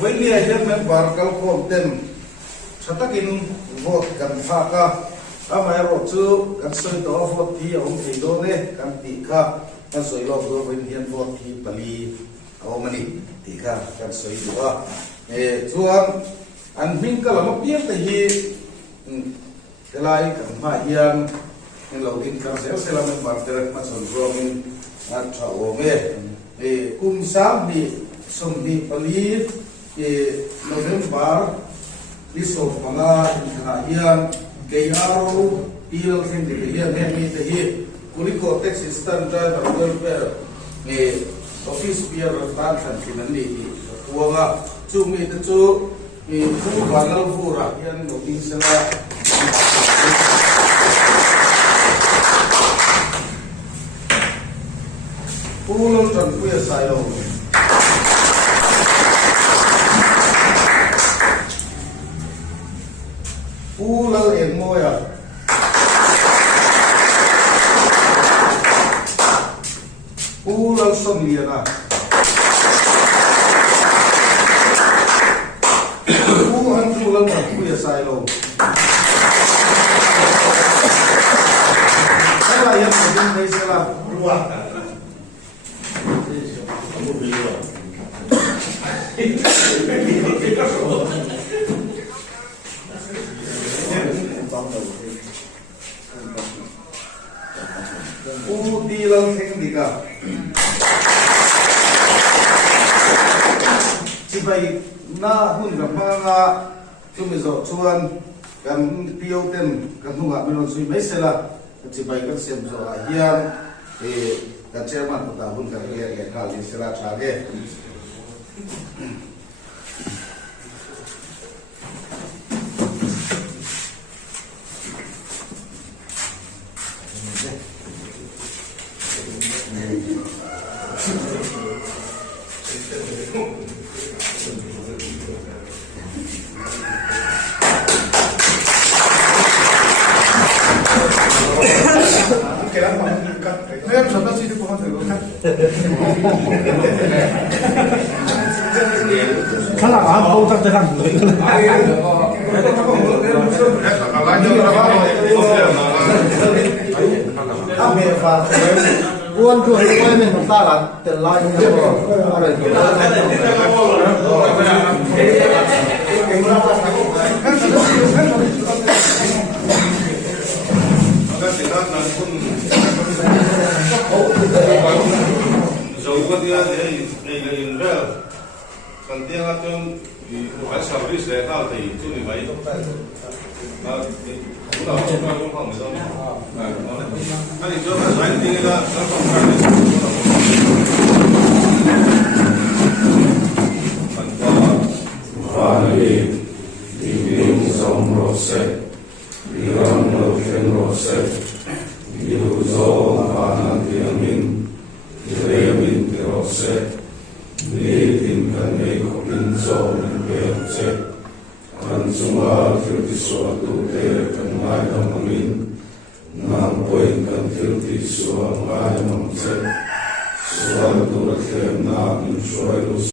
với lia hiện men bar kal khom tem chatakin vote kan pha ka amai ro chu kan soi to vote thi om thei do ne kan ti kha kan soi lo do với hiện vote thi pali omani ti kha kan soi do chuan an min kala ma piang te hi kelai kan ma hian en lo din kan sel men bar ter ma chon ro min a tha o me kum sam bi som bi pali November iso mga hiyan KRO PL hindi hiyan hemi tahi kuliko taxi stand driver welfare office pier tan kan kinandi kuwa chumi ta chu ku banal fura hiyan no sala pulong tan kuya sayo Pulal en moya Pulal som liana Puhan pulal na kuya silo Sala yan din kay sila ruwa Amo bilo Udilang teknika Sibay na hun ka mga tumizo chuan kan piyoten kan hunga milon sui may sila at sibay kan siyemso ahiyan kan chairman ko ta hun ka kali sila chage Em sắp tới xin cô thử không? Khá là ảo bảo tao tới làm người. Quân của hai mình chúng ta là từ lai như thế dầu có tia để ra cần tia là trong phải sao biết sẽ tao thì chú mình vậy cũng là không không đâu anh cho phải giải tia ra nó không phải Diving som rose, Diram loken rose, Diruzo panatiamin, Diremin rose, Diremin kaneko pinso ngeche, Kansunga kirtiswa tute kanmai damamin, Nampoin kan kirtiswa ngai mamse, Suan turakhem na min shoylus.